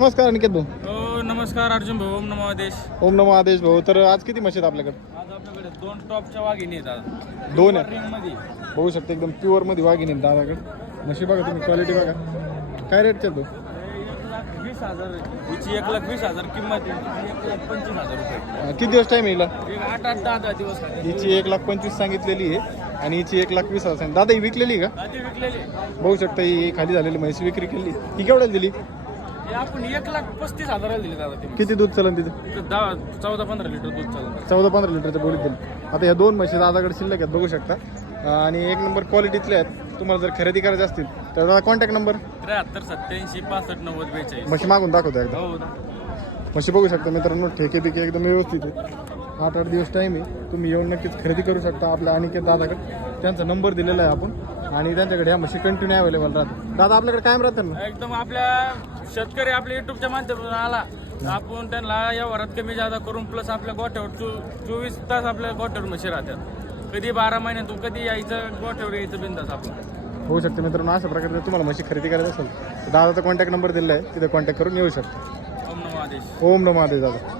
नमस्कार अनिकेत भाऊ. हो नमस्कार अर्जुन भाऊ. ओम नमो आदेश. ओम नमो आदेश भाऊ. तर आज किती म्हशी आहेत आपल्याकडे? आज आपल्याकडे दोन टॉपच्या वाघिणी आहेत आज. दोन आहेत. रिंग मध्ये बघू शकता एकदम प्युअर मध्ये वाघिणी आहेत दादाकडे. म्हशी बघा तुम्ही, क्वालिटी बघा. काय रेट चालतो? 1,20,000. हिची 1,20,000 किंमत आहे. 1,25,000 रुपये. किती दिवस टाइम येईल? एक 8-10 दिवस खाली. हिची 1,25,000 सांगितलेली आहे आणि हिची 1,20,000 सांगितली. दादा ही विकलेली आहे का? आधी विकलेली बघू शकता ही खाली झालेली म्हशी विक्री केली. ही केवढ्याला दिली? हे आपण 1,35,000 दिले दादा. ते किती दूध चलन तिथे? 14-15 लिटर दूध चालतं. 14-15 लिटरच्या बोलीत दिली. आता ह्या दोन म्हशी दादाकडे शिल्लक आहेत बघू शकता आणि एक नंबर क्वालिटीतले आहेत. तुम्हाला जर खरेदी करायची असतील तर दादा कॉन्टॅक्ट नंबर 73 87 65 90 42. म्हशी मागून दाखवतो एकदा. हो म्हशी बघू शकता मित्रांनो, ठेके बिके एकदम व्यवस्थित आहे. 8-8 दिवस टाईम आहे. तुम्ही येऊन नक्कीच खरेदी करू शकता आपल्या अनिकेत दादाकडे. त्यांचा नंबर दिलेला आहे आपण आणि त्यांच्याकडे ह्या म्हशी कंटिन्यू अवेलेबल राहतात. दादा आपल्याकडे कायम राहतात ना? एकदम. आपल्या शेतकरी आपल्या युट्यूबच्या माध्यमातून आला तर आपण त्यांना या वरात कमी जादा करून प्लस आपल्या गोठ्यावर 24 तास आपल्या गोठ्यावर म्हशी राहतात. कधी 12 महिन्यातून कधी यायचं गोठ्यावर यायचं बिंदास आपण. होऊ शकते मित्रांनो. अशा प्रकारे तुम्हाला म्हशी खरेदी करायची असेल तर दादाचा कॉन्टॅक्ट नंबर दिलेला आहे, तिथे कॉन्टॅक्ट करून येऊ शकता. ओम नमो आदेश. ओम नमो आदेश दादा.